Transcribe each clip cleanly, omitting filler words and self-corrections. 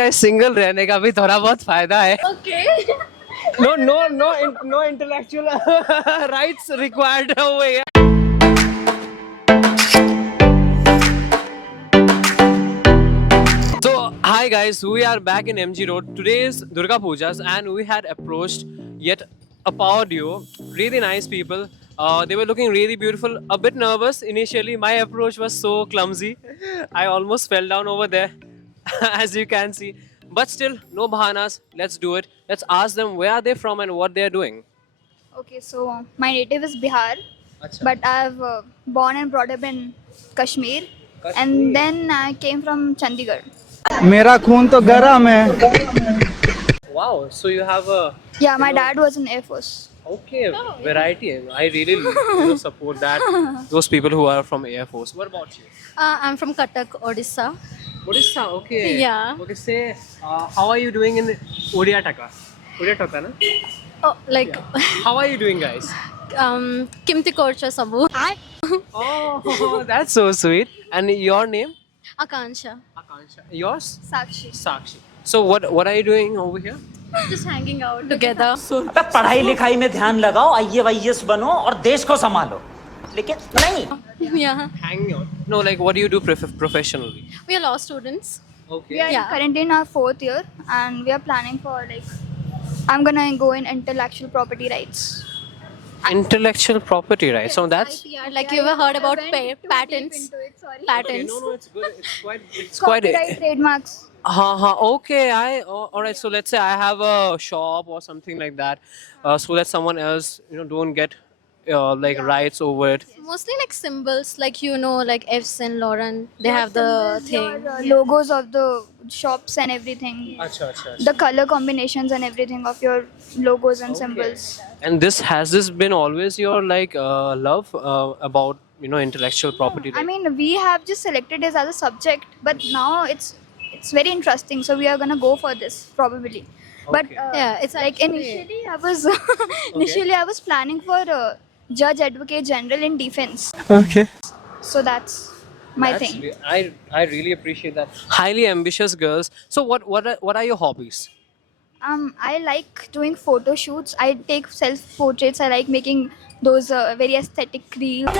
Guys single रहने का भी थोड़ा बहुत फायदा है. Okay. No intellectual rights required over here. So hi guys, we are back in MG Road. Today is Durga Pujas and we had approached yet a power duo. Really nice people. They were looking really beautiful. A bit nervous initially. My approach was so clumsy. I almost fell down over there, as you can see. But still, no bahanas. Let's do it. Let's ask them where are they from and what they are doing. Okay, so my native is Bihar, Acha. but I've born and brought up in Kashmir, Kashmir. and then I came from Chandigarh. मेरा खून तो गरम है. Wow. So you have a Yeah, my dad was in Air Force. okay variety. I really support that. Those people who are from Air Force. What about you? I'm from Cuttack, Odisha. Odisha, okay. Yeah. Okay, say, how are you doing in Odiataka? Odiataka, na? Oh, like How are you doing, guys? Kimti Korcha Sabu. Oh, that's so sweet. And your name? Akansha. Akansha. Yours? Sakshi. Sakshi. So what are you doing over here? Just hanging out together. अबे पढ़ाई लिखाई में ध्यान लगाओ, IAS बनो और देश को संभालो, लेकिन नहीं. Yeah. Hanging out. No, like what do you do professionally? We are law students. Okay. We are Yeah. currently in our 4th year, and we are planning for I'm gonna go in intellectual property rights. Intellectual property rights. So that's IPR, like you ever heard about patents? okay, Patents. no, it's good. It's quite Copyright, trademarks. Okay, all right. So let's say I have a shop or something like that, so that someone else, don't get rights over it. Mostly like symbols, like like F. Saint Laurent. They have the thing. Your, logos of the shops and everything. Acha, acha, acha. The color combinations and everything of your logos and symbols. And has this been always your love about intellectual property? I mean, we have just selected this as a subject, but now it's very interesting. So we are gonna go for this probably. But Okay. Yeah, it's like actually- initially, I was planning for Judge Advocate General in Defense. Okay. So that's my thing. I really appreciate that. Highly ambitious girls. So what are your hobbies? I like doing photo shoots. I take self portraits. I like making those very aesthetic reels.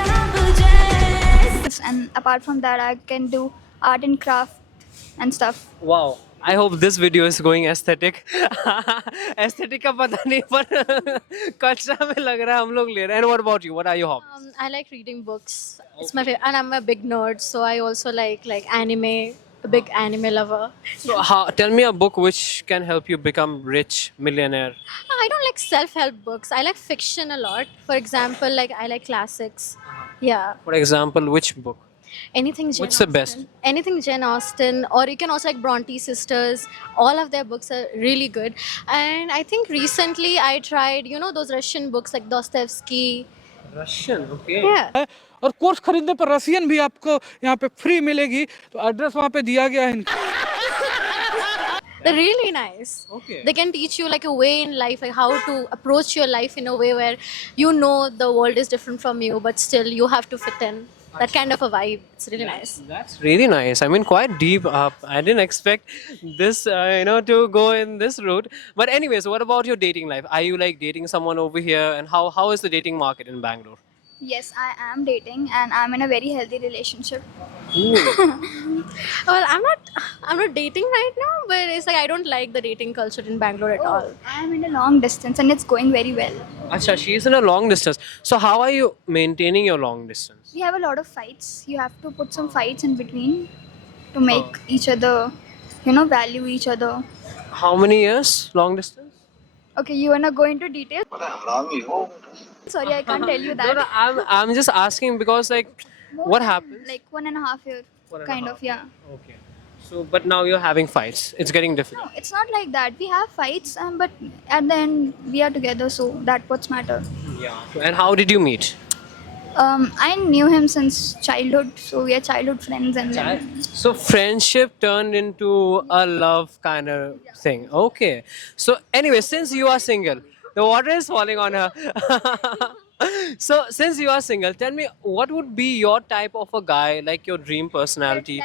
And apart from that, I can do art and craft and stuff. Wow. I hope this video is going aesthetic. Aesthetic का पता नहीं पर कचरा में लग रहा है हम लोग ले रहे हैं. And what about you? What are your hobbies? I like reading books. It's my favorite, and I'm a big nerd, so I also like anime. A big anime lover. So tell me a book which can help you become rich, millionaire. I don't like self-help books. I like fiction a lot. For example, like I like classics. Yeah. For example, which book? Anything Jane What's the Austen. best? Anything Jane Austen, or you can also like Bronte sisters. All of their books are really good. And I think recently I tried, those Russian books like Dostoevsky. Russian, okay. Yeah. और course खरीदने पर Russian भी आपको यहाँ पे free मिलेगी, तो address वहाँ पे दिया गया है. They're really nice. Okay. They can teach you like a way in life, like how to approach your life in a way where the world is different from you, but still you have to fit in. That kind of a vibe. It's really nice. That's really nice. I mean, quite deep. I didn't expect this, to go in this route. But anyways, what about your dating life? Are you like dating someone over here? And how is the dating market in Bangalore? Yes, I am dating, and I'm in a very healthy relationship. Well, I'm not dating right now, but it's like I don't like the dating culture in Bangalore at all. I'm in a long distance, and it's going very well. Acha, she's in a long distance. So how are you maintaining your long distance? We have a lot of fights. You have to put some fights in between to make each other, value each other. How many years long distance? Okay, you wanna go into detail? Sorry, I can't tell you that. No, I'm just asking because what happened? Like 1.5 year, kind of, yeah. Okay. So, but now you're having fights. It's getting difficult. No, it's not like that. We have fights, but at the end we are together, so that's what's matter. Yeah. And how did you meet? I knew him since childhood, so we are childhood friends, and then So friendship turned into a love kind of thing. Okay. So anyway, since you are single, the water is falling on her. So since you are single, tell me what would be your type of a guy, like your dream personality?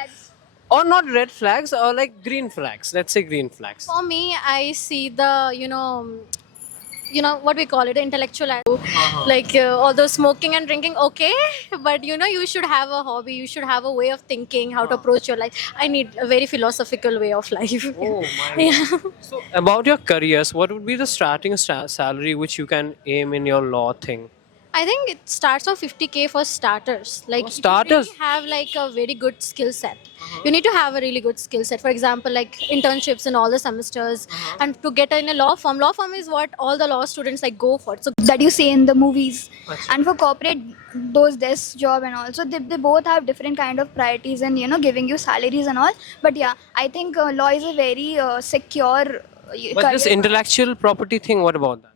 or not red flags, or like green flags. Let's say green flags. For me, I see the what we call it, intellectual, like although smoking and drinking, okay, but you should have a hobby, you should have a way of thinking, how to approach your life. I need a very philosophical way of life. Oh my. Yeah. So about your careers, what would be the starting salary which you can aim in your law thing? I think it starts off 50K for starters. Like, if you starters? really have like a very good skill set. You need to have a really good skill set. For example, like internships in all the semesters, and to get in a law firm. Law firm is what all the law students like go for. So that you see in the movies. Achha. And for corporate, those desk job and all, so they both have different kind of priorities and giving you salaries and all. But yeah, I think law is a very secure But this career. intellectual property thing, what about that?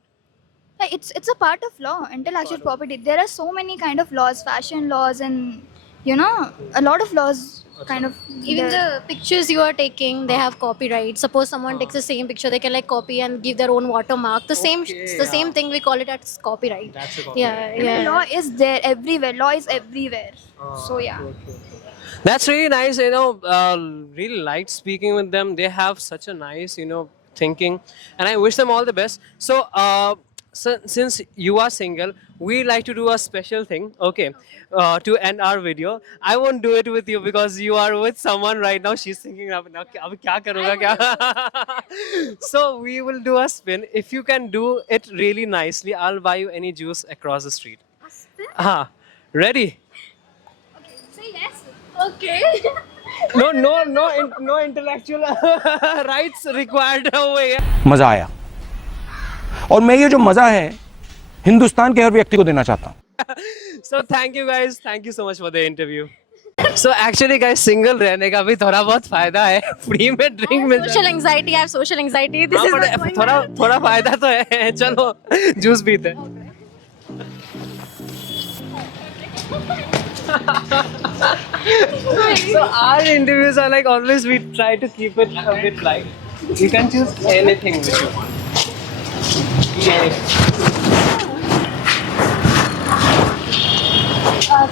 Yeah, it's a part of law, intellectual property. There are so many kind of laws, fashion laws, and a lot of laws kind of even the pictures you are taking, they have copyright. Suppose someone takes the same picture, they can like copy and give their own watermark. The same, it's the same thing. We call it as copyright. That's a Yeah, I mean, yeah. law is there everywhere. Law is everywhere. So yeah. That's really nice. Really liked speaking with them. They have such a nice, thinking, and I wish them all the best. So, since you are single, we like to do a special thing. Okay, to end our video. I won't do it with you because you are with someone right now. She's thinking, now, अब क्या करूँगा क्या? So we will do a spin. If you can do it really nicely, I'll buy you any juice across the street. Ready? Say yes. Okay. No intellectual rights required over here. मज़ा आया और मैं ये जो मज़ा है हिंदुस्तान के हर व्यक्ति को देना चाहता हूँ. So thank you guys. Thank you so much for the interview. So actually guys, single रहने का भी थोड़ा बहुत फायदा है. Free में drink मिल Social जाता anxiety. I have social anxiety. This है. is हाँ, not but going थोड़ा फायदा तो है. चलो जूस पीते हैं. So our interviews are like always we try to keep it a bit light. You can choose anything which you want.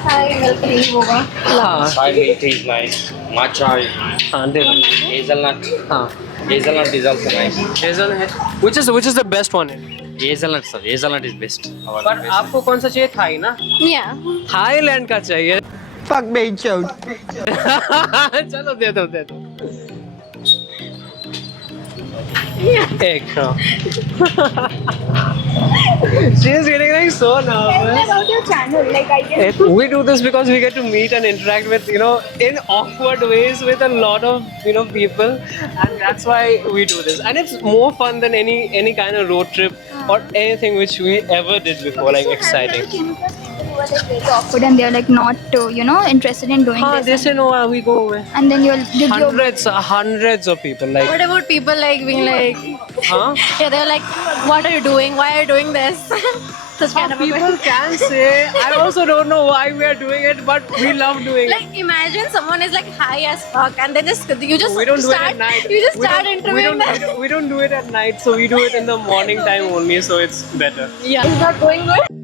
Thai milk tea होगा. हाँ Thai milk tea is nice. Matcha is nice. हाँ दे दो. Hazelnut. हाँ Hazelnut is also nice. hazelnut. Which is the best one? Hazelnut, sir. Hazelnut is best. Our पर best. आपको कौन सा चाहिए? थाई ना? Yeah. थाईलैंड का चाहिए. Fuck me, chode. चलो दे दो. एक. She is getting like so nervous. About your channel, like I can. We do this because we get to meet and interact with, in awkward ways with a lot of, people, and that's why we do this. And it's more fun than any kind of road trip or anything which we ever did before, like exciting. People who are like very awkward and they're like not, interested in doing They this. say no, we go away. And then did you? Hundreds of people like, What about people like being like, huh? yeah, they're like, what are you doing? Why are you doing this? Such kind of a People can say, I also don't know why we are doing it, but we love doing it. Like, imagine someone is like high as fuck, and then you just We don't do it start, at night. You just We start don't- interviewing them. we don't do it at night, so we do it in the morning time only, so it's better. Yeah. It's not going good.